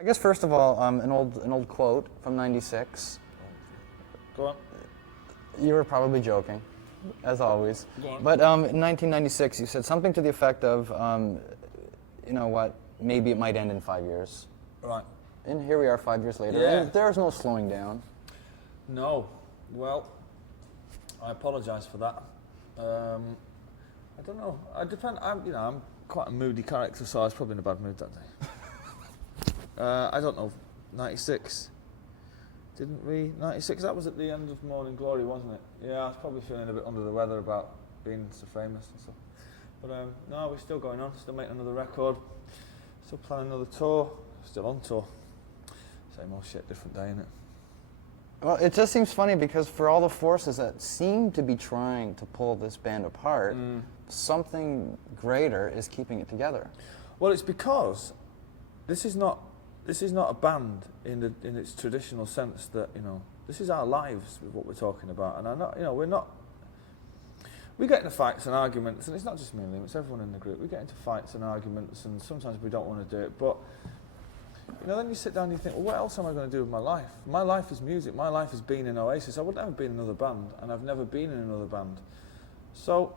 I guess first of all, an old quote from '96. Go on. You were probably joking, as always. Go on. But in 1996, you said something to the effect of, you know what, maybe it might end in 5 years. Right. And here we are 5 years later, Yeah. and there's no slowing down. No. Well, I apologise for that. I don't know. I'm quite a moody character, so I was probably in a bad mood that day. I don't know. 96. Didn't we? 96, that was at the end of Morning Glory, wasn't it? Yeah, I was probably feeling a bit under the weather about being so famous and stuff. But no, we're still going on, still making another record, still planning another tour, still on tour. Same old shit, different day, innit? Well, it just seems funny because for all the forces that seem to be trying to pull this band apart, something greater is keeping it together. Well, it's because this is not a band in its traditional sense that, you know, this is our lives with what we're talking about, and we get into fights and arguments, and it's not just me and Liam, it's everyone in the group. We get into fights and arguments, and sometimes we don't want to do it, but you know, then you sit down and you think, well, what else am I going to do with my life? My life is music. My life has been in Oasis. I would never be in another band, and I've never been in another band. So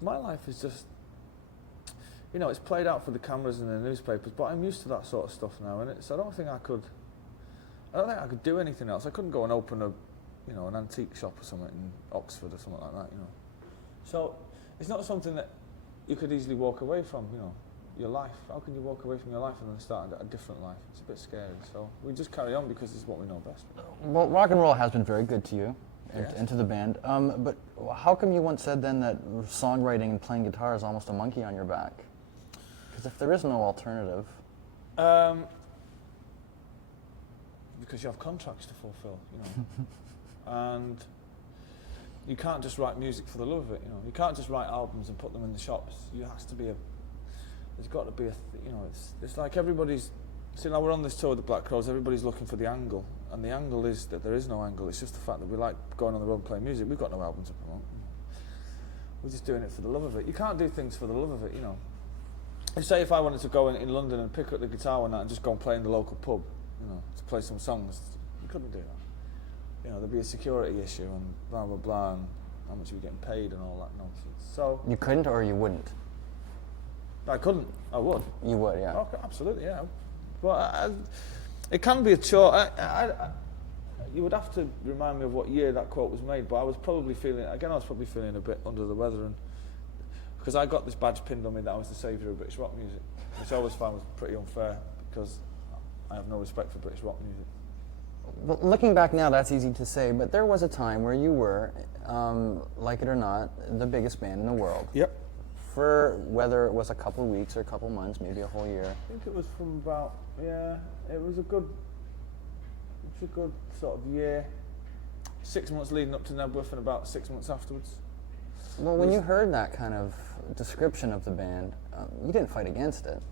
my life is just, you know, it's played out for the cameras and the newspapers, but I'm used to that sort of stuff now, and I don't think I could do anything else. I couldn't go and open an antique shop or something in Oxford or something like that, you know. So it's not something that you could easily walk away from, you know, your life. How can you walk away from your life and then start a different life? It's a bit scary. So we just carry on because it's what we know best. Well, rock and roll has been very good to you Yes. and to the band. But how come you once said then that songwriting and playing guitar is almost a monkey on your back? Because if there is no alternative... Because you have contracts to fulfill, you know. And you can't just write music for the love of it, you know. You can't just write albums and put them in the shops. There's got to be you know, it's like everybody's, see now we're on this tour with the Black Crowes, everybody's looking for the angle, and the angle is that there is no angle, it's just the fact that we like going on the road and playing music. We've got no album to promote. We're just doing it for the love of it. You can't do things for the love of it, you know. Say if I wanted to go in London and pick up the guitar one night and just go and play in the local pub, you know, to play some songs, you couldn't do that. You know, there'd be a security issue and blah, blah, blah, and how much are we getting paid and all that nonsense. So You couldn't or you wouldn't? I couldn't. I would. You would, yeah. Okay, absolutely, yeah. But it can be a chore. You would have to remind me of what year that quote was made, but I was probably feeling a bit under the weather, and because I got this badge pinned on me that I was the saviour of British rock music, which I always found was pretty unfair because I have no respect for British rock music. Well, looking back now, that's easy to say, but there was a time where you were, like it or not, the biggest band in the world. Yep. For whether it was a couple of weeks or a couple of months, maybe a whole year. I think it was from about, it was a good sort of year. 6 months leading up to Nebworth and about 6 months afterwards. Well, when you heard that kind of description of the band, you didn't fight against it.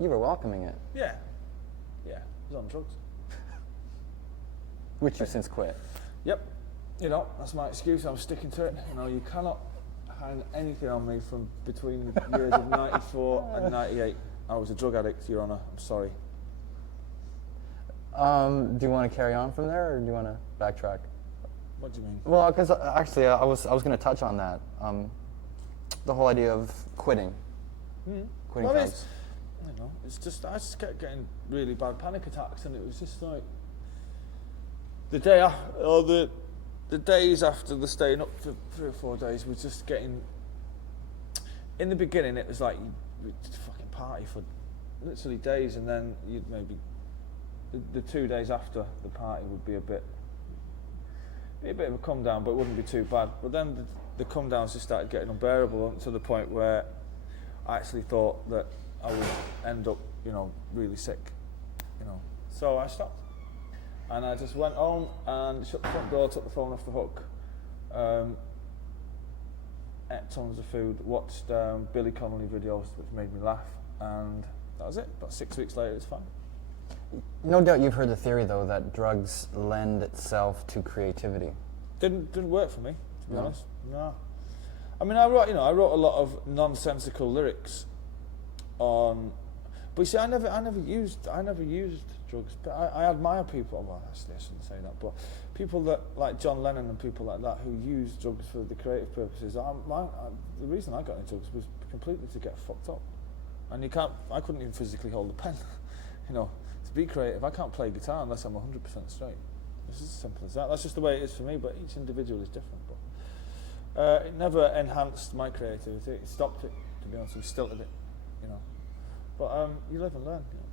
You were welcoming it. Yeah. I was on drugs. Which you've since quit. Yep. You know, that's my excuse. I'm sticking to it. You know, you cannot hang anything on me from between the years of 94 and 98. I was a drug addict, Your Honour. I'm sorry. Do you want to carry on from there, or do you want to backtrack? What do you mean? Well, because actually, I was going to touch on that. The whole idea of quitting. Quitting drugs. You know, it's just, I just kept getting really bad panic attacks, and it was just like the days after the staying up for 3 or 4 days was just getting. In the beginning, it was like you'd fucking party for literally days, and then you'd maybe the 2 days after the party would be a bit of a come down, but it wouldn't be too bad. But then the come downs just started getting unbearable to the point where I actually thought that I would end up, you know, really sick, you know. So I stopped, and I just went home and shut the front door, took the phone off the hook, ate tons of food, watched Billy Connolly videos, which made me laugh, and that was it. About 6 weeks later, it's fine. No doubt you've heard the theory, though, that drugs lend itself to creativity. Didn't work for me, to be honest. No. I mean, I wrote a lot of nonsensical lyrics on But you see, I never used drugs. But I admire people. Well, actually, I shouldn't say that. But people that like John Lennon and people like that who use drugs for the creative purposes. The reason I got into drugs was completely to get fucked up. And I couldn't even physically hold a pen. You know, to be creative, I can't play guitar unless I'm 100% straight. It's as simple as that. That's just the way it is for me. But each individual is different. But it never enhanced my creativity. It stopped it. To be honest, we stilted it. You know. But you live and learn. You know.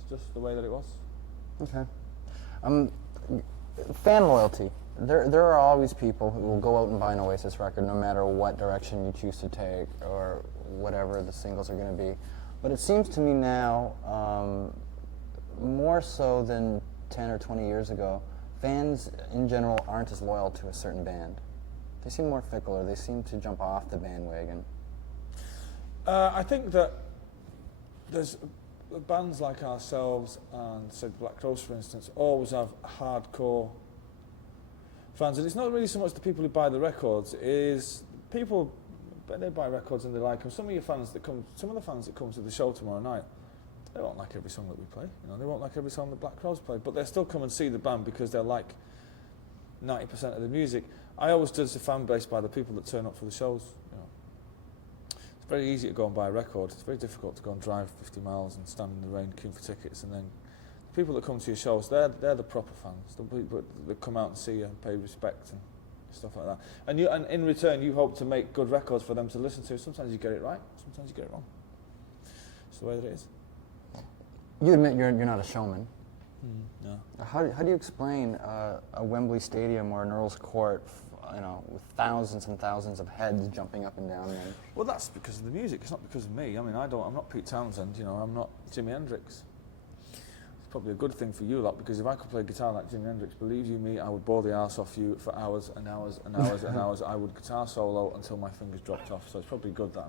It's just the way that it was. Okay. Fan loyalty. There are always people who will go out and buy an Oasis record no matter what direction you choose to take or whatever the singles are going to be. But it seems to me now, more so than 10 or 20 years ago, fans in general aren't as loyal to a certain band. They seem more fickle, or they seem to jump off the bandwagon. I think that there's bands like ourselves and, say, Black Crowes, for instance, always have hardcore fans. And it's not really so much the people who buy the records, it is people, they buy records and they like them. Some of the fans that come to the show tomorrow night, they won't like every song that we play. You know, they won't like every song that Black Crowes play, but they'll still come and see the band because they'll like 90% of the music. I always judge the fan base by the people that turn up for the shows. You know. It's very easy to go and buy a record. It's very difficult to go and drive 50 miles and stand in the rain queuing for tickets. And then the people that come to your shows, they're the proper fans. The people that come out and see you and pay respect and stuff like that. And in return, you hope to make good records for them to listen to. Sometimes you get it right, sometimes you get it wrong. It's the way that it is. You admit you're not a showman. No. How do you explain a Wembley Stadium or an Earl's Court, you know, with thousands and thousands of heads jumping up and down there? Well, that's because of the music. It's not because of me. I mean, I'm not Pete Townsend. You know, I'm not Jimi Hendrix. It's probably a good thing for you lot, because if I could play guitar like Jimi Hendrix, believe you me, I would bore the arse off you for hours and hours and hours and hours. I would guitar solo until my fingers dropped off. So it's probably good that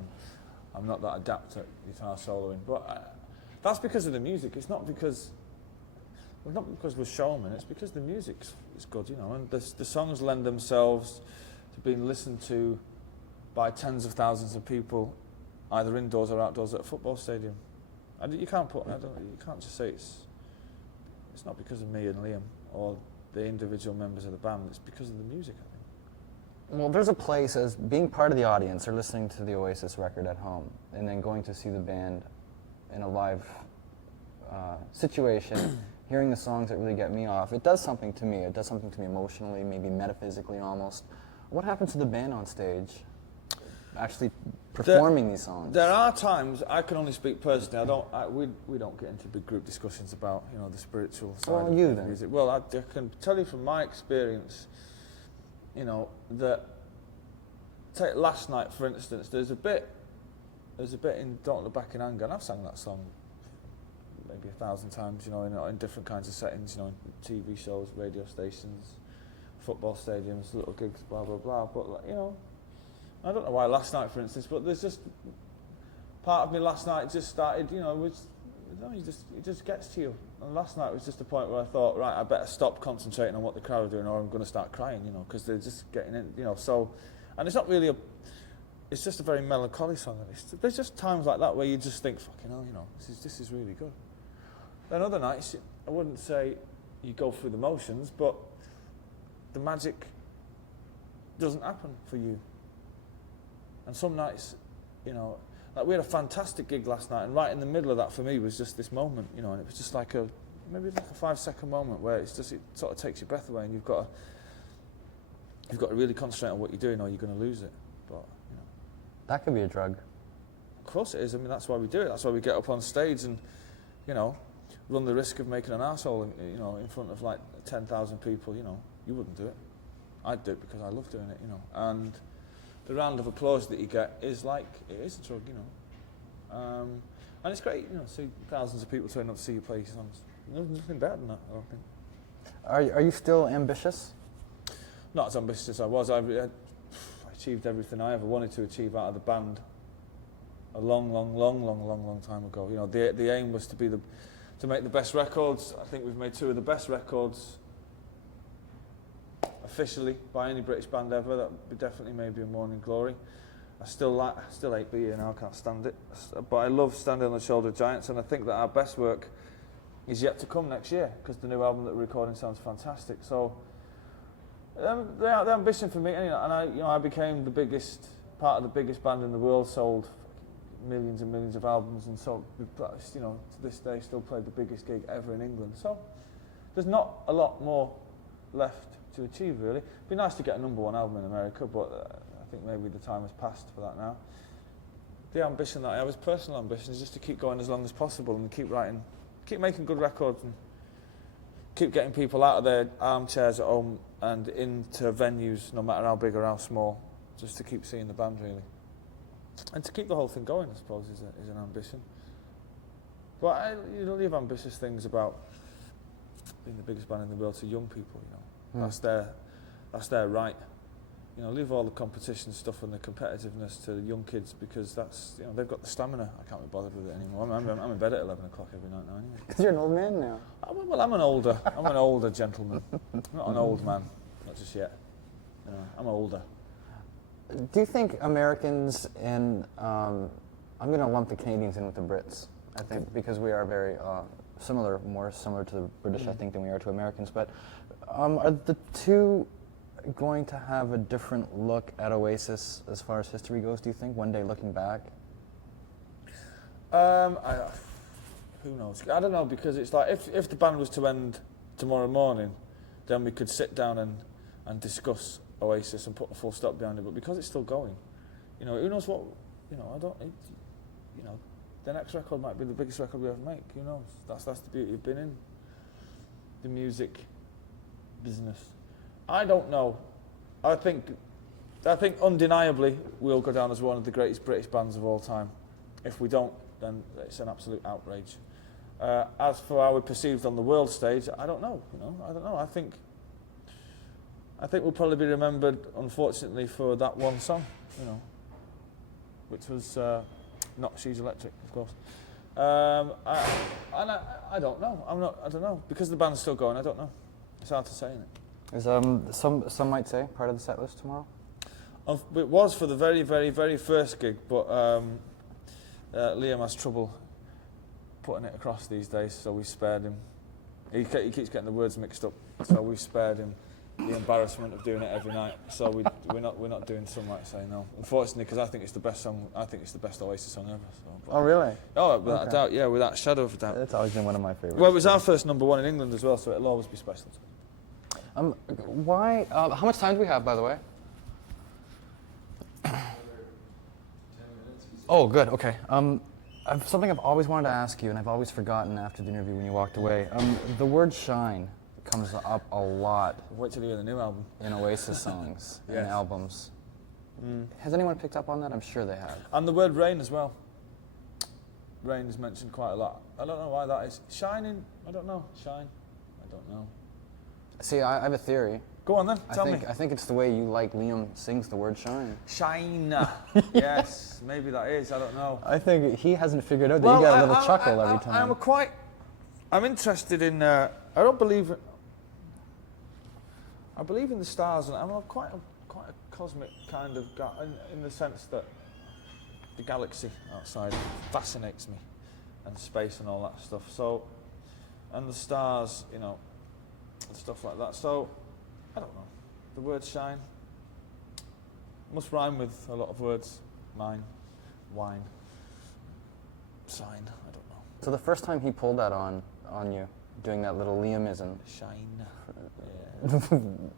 I'm not that adept at guitar soloing. But that's because of the music. It's not because. Well, not because we're showmen, it's because the music is good, you know, and the songs lend themselves to being listened to by tens of thousands of people, either indoors or outdoors at a football stadium. And you can't just say it's not because of me and Liam or the individual members of the band. It's because of the music, I think. Well, there's a place as being part of the audience or listening to the Oasis record at home, and then going to see the band in a live situation. Hearing the songs that really get me off, it does something to me. It does something to me emotionally, maybe metaphysically almost. What happens to the band on stage, actually performing these songs? There are times, I can only speak personally, we don't get into big group discussions about, you know, the spiritual side of the music. Well, I can tell you from my experience, you know, that, take last night for instance, there's a bit in Don't Look Back in Anger, and I've sang that song maybe 1,000 times, you know, in different kinds of settings, you know, TV shows, radio stations, football stadiums, little gigs, blah, blah, blah. But, you know, I don't know why last night, for instance, but there's just part of me last night just started, you know, it just gets to you. And last night was just a point where I thought, right, I better stop concentrating on what the crowd are doing or I'm going to start crying, you know, because they're just getting in, you know, so, and it's not really it's just a very melancholy song. There's just times like that where you just think, fucking hell, you know, this is really good. Then other nights, I wouldn't say you go through the motions, but the magic doesn't happen for you. And some nights, you know, like we had a fantastic gig last night, and right in the middle of that for me was just this moment, you know, and it was just like maybe like a 5-second moment where it sort of takes your breath away, and you've got to really concentrate on what you're doing, or you're going to lose it. But you know, that could be a drug. Of course it is. I mean, that's why we do it. That's why we get up on stage and, you know, run the risk of making an arsehole, you know, in front of like 10,000 people. You know, you wouldn't do it. I'd do it because I love doing it, you know. And the round of applause that you get is like, it is a drug, you know. And it's great, you know, see thousands of people turning up to see you play songs. There's nothing better than that, I don't think. Are you still ambitious? Not as ambitious as I was. I achieved everything I ever wanted to achieve out of the band a long time ago. You know, the aim was to make the best records. I think we've made 2 of the best records officially by any British band ever. That would definitely maybe a Morning Glory. I still hate being here now, I can't stand it. But I love standing on the shoulder of giants, and I think that our best work is yet to come next year, because the new album that we're recording sounds fantastic. So the ambition for me, and I became the biggest part of the biggest band in the world, sold millions and millions of albums, and so to this day still played the biggest gig ever in England. So there's not a lot more left to achieve, really. It'd be nice to get a #1 album in America, but I think maybe the time has passed for that now. The ambition that I have, is personal ambition, is just to keep going as long as possible and keep writing, keep making good records, and keep getting people out of their armchairs at home and into venues, no matter how big or how small, just to keep seeing the band, really. And to keep the whole thing going, I suppose, is an ambition. But you don't leave ambitious things about being the biggest band in the world to young people, That's their right. Leave all the competition stuff and the competitiveness to the young kids, because that's, they've got the stamina. I can't be bothered with it anymore. I'm in bed at 11 o'clock every night now, anyway. Because you're an old man now. I'm an older gentleman. I'm not an old man, not just yet. I'm older. Do you think Americans and I'm going to lump the Canadians in with the Brits, I think, because we are very similar, more similar to the British, I think, than we are to Americans. But are the two going to have a different look at Oasis as far as history goes, do you think, one day looking back? Who knows? I don't know, because it's like, if the band was to end tomorrow morning, then we could sit down and discuss Oasis and put a full stop behind it. But because it's still going, who knows what, the next record might be the biggest record we ever make. Who knows? That's the beauty of being in the music business. I don't know. I think undeniably we'll go down as one of the greatest British bands of all time. If we don't, then it's an absolute outrage. As for how we're perceived on the world stage, I don't know. I don't know. I think we'll probably be remembered, unfortunately, for that one song, which was not "She's Electric," of course. I don't know. I don't know, because the band's still going. I don't know. It's hard to say, isn't it? Is some might say part of the set list tomorrow? It was for the very, very, very first gig, but Liam has trouble putting it across these days, so we spared him. He keeps getting the words mixed up, so we spared him the embarrassment of doing it every night. So we're not doing Some Might Say No, unfortunately, because I think it's the best song. I think it's the best Oasis song ever. So, oh, really? Oh, without a doubt, yeah, without a shadow of a doubt. It's always been one of my favorites. Well, it was our first #1 in England as well, so it'll always be special. Why? How much time do we have, by the way? 10 minutes. Oh, good. Okay. Something I've always wanted to ask you, and I've always forgotten after the interview when you walked away. The word "shine" comes up a lot Wait till you hear the new album. in Oasis songs and Yes. albums. Has anyone picked up on that? I'm sure they have. And the word "rain" as well. Rain is mentioned quite a lot. I don't know why that is. Shining, I don't know. Shine, I don't know. See, I have a theory. Go on then, tell me. I think it's the way you like Liam sings the word "shine." Shine. Yes, maybe that is. I don't know. I think he hasn't figured out that you get a little chuckle every time. I'm interested in. I don't believe. I believe in the stars, and I'm quite a cosmic kind of guy in the sense that the galaxy outside fascinates me, and space and all that stuff. So, and the stars, and stuff like that. So, I don't know. The word "shine" must rhyme with a lot of words. Mine, wine, sign. I don't know. So the first time he pulled that on you, doing that little Liamism, Shine. Yeah.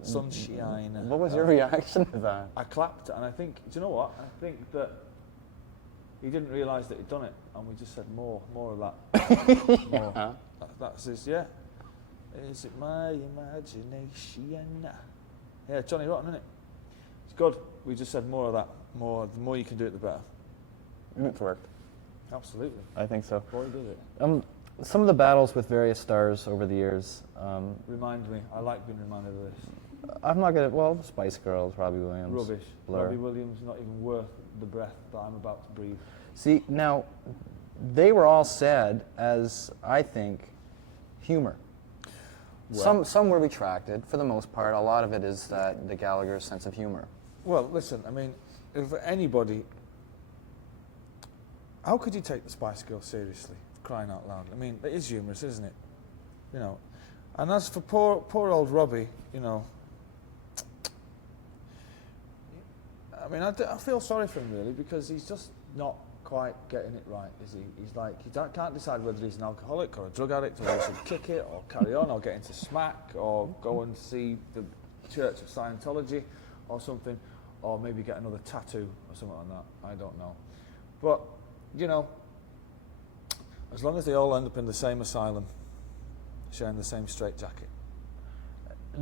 Sunshine. what was your reaction to that? I clapped, and I think, do you know what? I think that he didn't realise that he'd done it, and we just said more of that. More. That's his, yeah. Is it my imagination? Yeah, Johnny Rotten, isn't it? It's good. We just said more of that. The more you can do it, the better. It's worked. Absolutely. I think so. Boy, does it. Some of the battles with various stars over the years. Remind me. I like being reminded of this. I'm not gonna. Well, Spice Girls, Robbie Williams. Rubbish. Blur. Robbie Williams not even worth the breath that I'm about to breathe. See, now, they were all said as, I think, humor. Well, Some were retracted. For the most part, a lot of it is that the Gallagher's sense of humor. Well, listen, I mean, if anybody, how could you take the Spice Girls seriously? Crying out loud. I mean, it is humorous, isn't it? You know. And as for poor old Robbie, you know, I mean, I feel sorry for him really, because he's just not quite getting it right, is he? He's like, can't decide whether he's an alcoholic or a drug addict, or he should kick it or carry on or get into smack or go and see the Church of Scientology or something, or maybe get another tattoo or something like that. I don't know. But, you know, as long as they all end up in the same asylum, sharing the same straitjacket.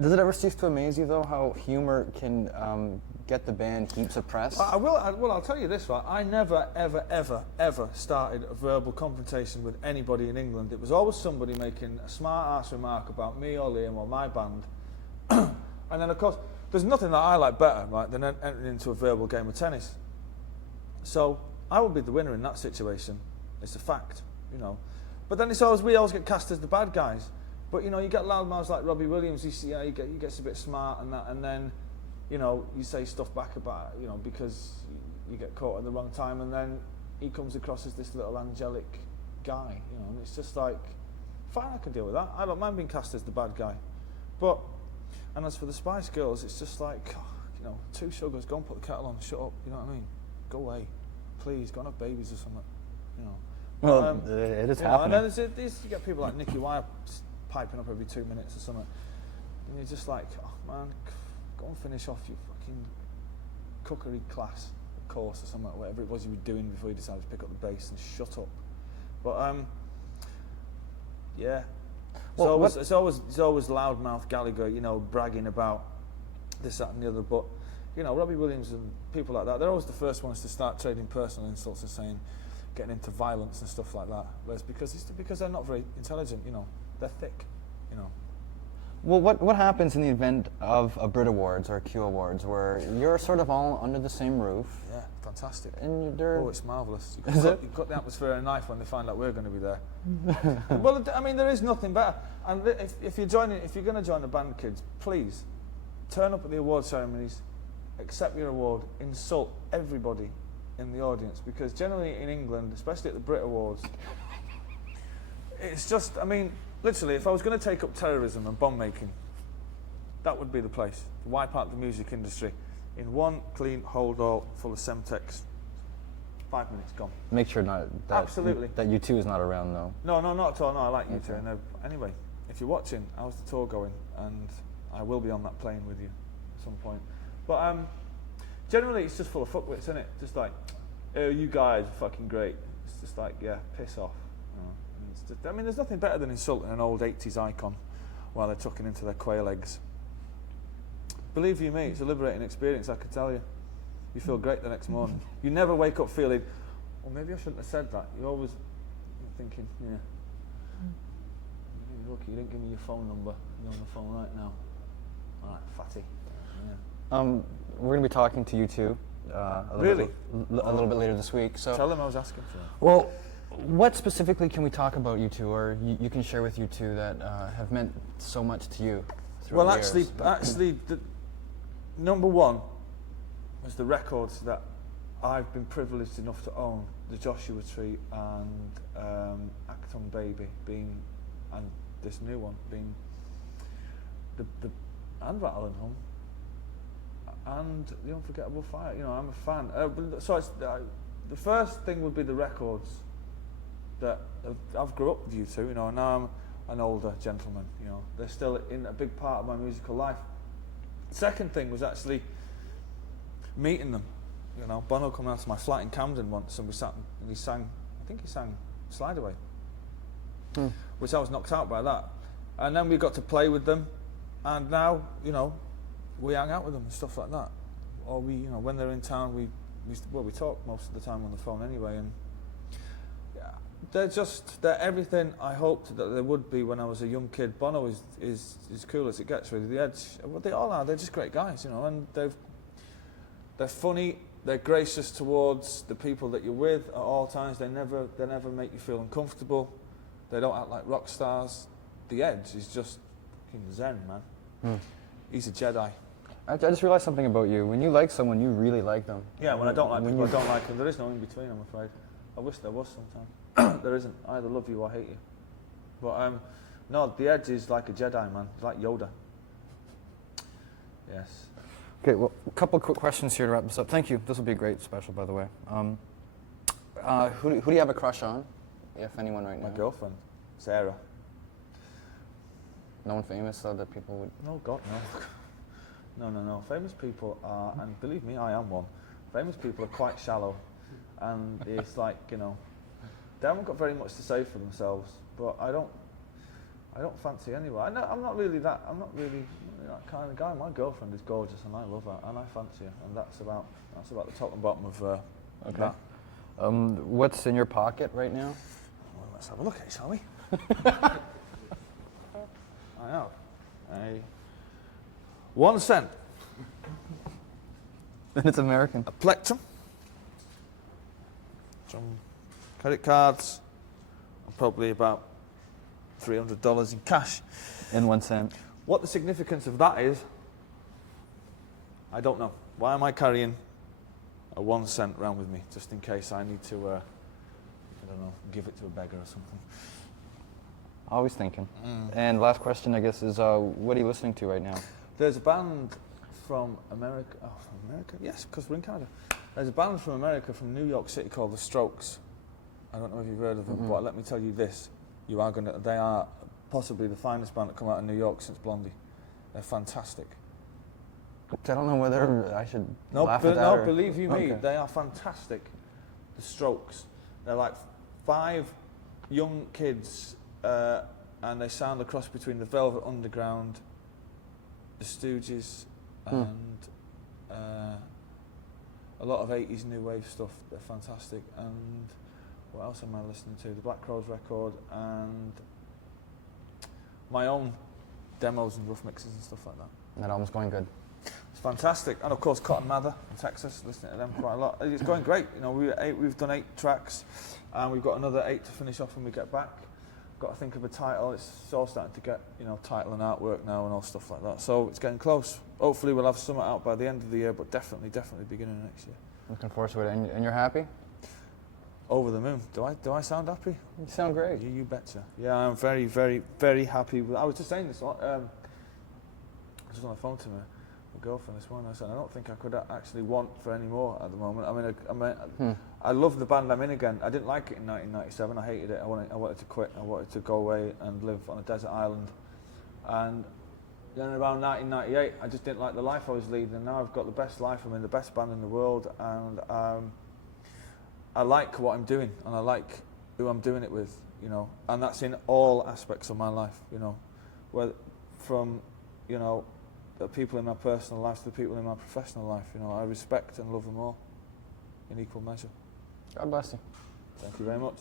Does it ever cease to amaze you, though, how humor can get the band heaps of press? I'll tell you this, right? I never, ever, ever, ever started a verbal confrontation with anybody in England. It was always somebody making a smart-ass remark about me or Liam or my band. And then, of course, there's nothing that I like better, right, than entering into a verbal game of tennis. So I would be the winner in that situation. It's a fact, you know. But then we always get cast as the bad guys. But, you know, you get loudmouths like Robbie Williams, he gets a bit smart and that, and then, you know, you say stuff back about, you know, because you get caught at the wrong time, and then he comes across as this little angelic guy, you know, and it's just like, fine, I can deal with that. I don't mind being cast as the bad guy. But, and as for the Spice Girls, it's just like, oh, you know, 2 sugars, go and put the kettle on, shut up, you know what I mean? Go away. Please, go and have babies or something, you know. Well, it is happening. And then you get people like Nicky Wire piping up every 2 minutes or something, and you're just like, oh man, go and finish off your fucking cookery class course or something, whatever it was you were doing before you decided to pick up the bass, and shut up. But yeah, Well, it's always loudmouth Gallagher, you know, bragging about this, that, and the other. But you know, Robbie Williams and people like that, they're always the first ones to start trading personal insults and saying, getting into violence and stuff like that. Whereas because they're not very intelligent, you know. They're thick, you know. Well, what happens in the event of a Brit Awards or a Q Awards where you're sort of all under the same roof? Yeah, fantastic. And they're... Oh, it's marvellous. You've got the atmosphere and knife when they find out we're going to be there. Well, I mean, there is nothing better. And if you're going to join the band, kids, please turn up at the award ceremonies, accept your award, insult everybody in the audience, because generally in England, especially at the Brit Awards, it's just, I mean, literally, if I was going to take up terrorism and bomb making, that would be the place. Wipe out the music industry in one clean hold all full of Semtex. 5 minutes gone. Make sure that Absolutely. That U2 is not around, though. No, not at all. No, I like you Okay. two. Anyway, if you're watching, how's the tour going? And I will be on that plane with you at some point. But generally, it's just full of fuckwits, isn't it? Just like, oh, you guys are fucking great. It's just like, yeah, piss off. You know? And it's just, I mean, there's nothing better than insulting an old 80s icon while they're tucking into their quail eggs. Believe you me, it's a liberating experience, I can tell you. You feel great the next morning. You never wake up feeling, well, maybe I shouldn't have said that. You're always thinking, yeah. Look, you didn't give me your phone number. You're on the phone right now. All right, fatty. Yeah. We're going to be talking to U2 a little bit later this week. So tell them I was asking for it. Well, what specifically can we talk about U2, or you can share with U2 that have meant so much to you? Well, actually, the number one was the records that I've been privileged enough to own: the Joshua Tree and Acton Baby, and this new one being and Rattle and Hum and the Unforgettable Fire. You know, I'm a fan. So it's, the first thing would be the records that I've grew up with U2. You know, now I'm an older gentleman. You know, they're still in a big part of my musical life. Second thing was actually meeting them. You know, Bono came out to my flat in Camden once, and we sat and he sang. I think he sang Slide Away, which I was knocked out by that. And then we got to play with them, and now, you know, we hang out with them and stuff like that. Or we, you know, when they're in town, we talk most of the time on the phone anyway. And yeah, they're everything I hoped that they would be when I was a young kid. Bono is cool as it gets, really. The Edge, well, they all are. They're just great guys, you know, and they're funny. They're gracious towards the people that you're with at all times. They never make you feel uncomfortable. They don't act like rock stars. The Edge is just fucking zen, man. He's a Jedi. I just realized something about you. When you like someone, you really like them. Yeah, when I don't like When people, I you- don't like them. There is no in between, I'm afraid. I wish there was sometimes. There isn't. I either love you or hate you. But no, the Edge is like a Jedi, man. It's like Yoda. Yes. Okay, well, a couple quick questions here to wrap this up. Thank you. This will be a great special, by the way. Who do you have a crush on, if anyone right now? My girlfriend, Sarah. No one famous, though, that people would... No, God, no. No. Famous people are, and believe me, I am one. Famous people are quite shallow, and it's like, you know, they haven't got very much to say for themselves. But I don't fancy anyone. I'm not really that kind of guy. My girlfriend is gorgeous, and I love her, and I fancy her, and that's about the top and bottom of Okay. that. What's in your pocket right now? Well, let's have a look at it, shall we? I have a 1 cent, And it's American. a plectrum, some credit cards, and probably about $300 in cash. And 1 cent. What the significance of that is, I don't know. Why am I carrying a 1 cent around with me, just in case I need to, I don't know, give it to a beggar or something? Always thinking. And last question, I guess, is what are you listening to right now? There's a band from America. Oh, from America? Yes, because we're in Canada. There's a band from America, from New York City, called The Strokes. I don't know if you've heard of them, but let me tell you this: they are possibly the finest band that come out of New York since Blondie. They're fantastic. I don't know whether I should No, laugh at that or... believe you me, Okay. they are fantastic. The Strokes. They're like 5 young kids, and they sound a cross between the Velvet Underground, the Stooges, and a lot of 80s new wave stuff. They're fantastic. And what else am I listening to? The Black Crowes record, and my own demos and rough mixes and stuff like that. That album's going good. It's fantastic. And of course Cotton Mather in Texas, listening to them quite a lot. It's going great. You know, we've done 8 tracks, and we've got another 8 to finish off when we get back. Got to think of a title. It's all starting to get, you know, title and artwork now and all stuff like that. So it's getting close. Hopefully we'll have something out by the end of the year, but definitely beginning of next year. Looking forward to it. And you're happy? Over the moon. Do I sound happy? You sound great. You betcha. Yeah, I'm very, very, very happy. I was just saying this. I was just on the phone to my girlfriend this morning. I said I don't think I could actually want for any more at the moment. I mean, I love the band I'm in again. I didn't like it in 1997. I hated it. I wanted to quit. I wanted to go away and live on a desert island. And then around 1998, I just didn't like the life I was leading. And now I've got the best life. I'm in the best band in the world, and I like what I'm doing, and I like who I'm doing it with, you know, and that's in all aspects of my life, you know, whether from, you know, the people in my personal life to the people in my professional life, you know, I respect and love them all in equal measure. God bless you. Thank you very much.